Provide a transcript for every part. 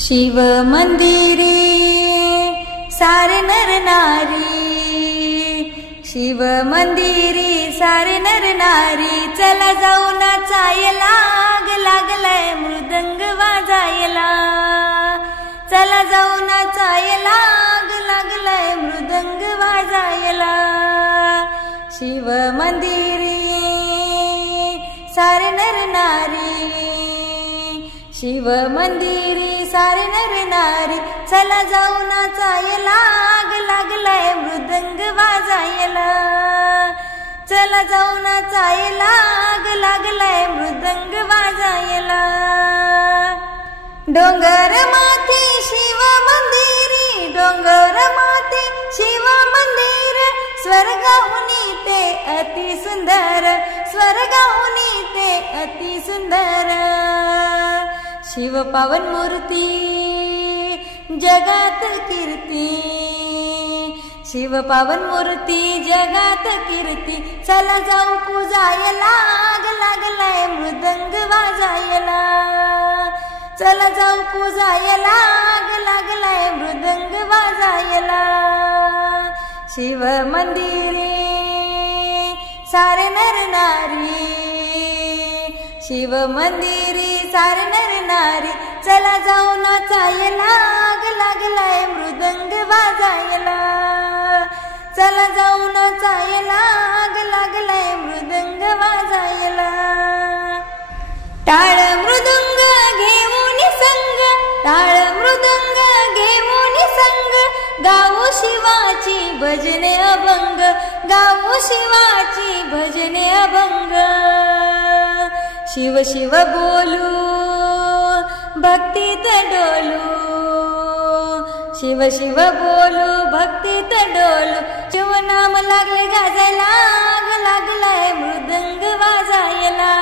शिव मंदिरे सारे नर नारी, शिव मंदिरी सारे नर नारी, चला जाऊ नाचायला, लागलाय मृदंग वाजायला, चला जाऊ नाचायला, लागलाय मृदंग वाजायला। शिव मंदिरी सारे नर नारी, शिव मंदिरी सारे नर नारी, चला जाऊ नाचायला, लागलाय मृदंग वाजायला, चला जाऊ नाचायला, लागलाय मृदंग वाजायला। डोंगर माथे शिव मंदिरी, डोंगर माथे शिव मंदिर, स्वर्गाहुनी ते अति सुंदर, स्वर्गाहुनी ते अति सुंदर। शिव पावन मूर्ती जगात कीर्ती, शिव पावन मूर्ती जगात कीर्ती, चला जाऊ पूजायला, लागलाय मृदंग वाजायला, चला जाऊ पूजायला, लागलाय मृदंग वाजायला। शिव मंदिरे सारे नर नारी, शिव मंदिरी सारे नर नारी, चला जाऊ नाचायला, लागलाय मृदंग वाजायला, चला जाऊ नाचायला, लागलाय मृदंग वाजायला। टाळ मृदंग घेऊन संग, टाळ मृदंग घेऊन संग, गाऊ शिवाची भजने अभंग, गाऊ शिवाची भजने अभंग। शिव शिव बोलू भक्तीत डोलू, शिव शिव बोलू भक्तीत डोलू, शिव नाम लागले गाजायला, लागलाय मृदंग वाजायला,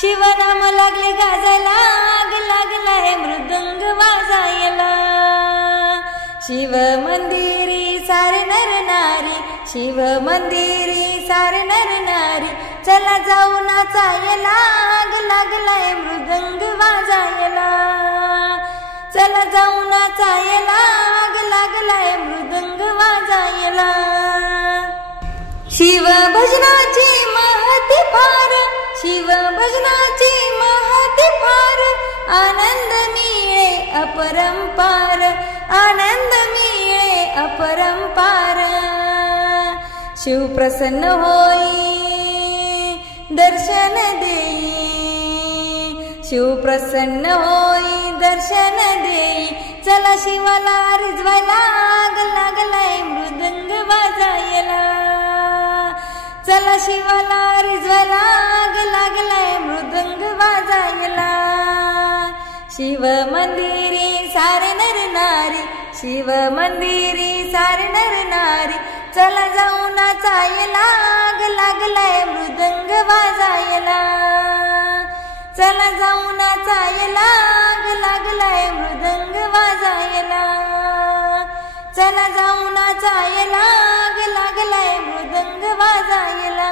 शिव नाम लागले गाजायला, लागलाय मृदंग वाजायला। शिव मंदिरी सारे नर नारी, शिव मंदिरी सारे नर नारी, चला जाऊ नाचायला, लागलाय मृदंग वाजायला, चला जाऊ नाचायला, लागलाय मृदंग वाजायला। शिव भजनाची महती फार, शिव भजनाची महती फार, आनंद मिळे अपरंपार, आनंद मिळे अपरंपार। शिव प्रसन्न होई दर्शन देई, शिव प्रसन्न होई दर्शन देई, चला शिवाला रिझवायला, लागलाय मृदंग वाजायला, चला शिवाला रिझवायला, लागलाय मृदंग वाजायला। शिव मंदिरी सारे नर नारी, शिव मंदिरी सारे नर नारी, चला जाऊ नाचायला, लागलाय मृदंग वाजायला, चला जाऊ नाचायला, लागलाय मृदंग वाजायला, चला जाऊ नाचायला, लागलाय मृदंग वाजायला।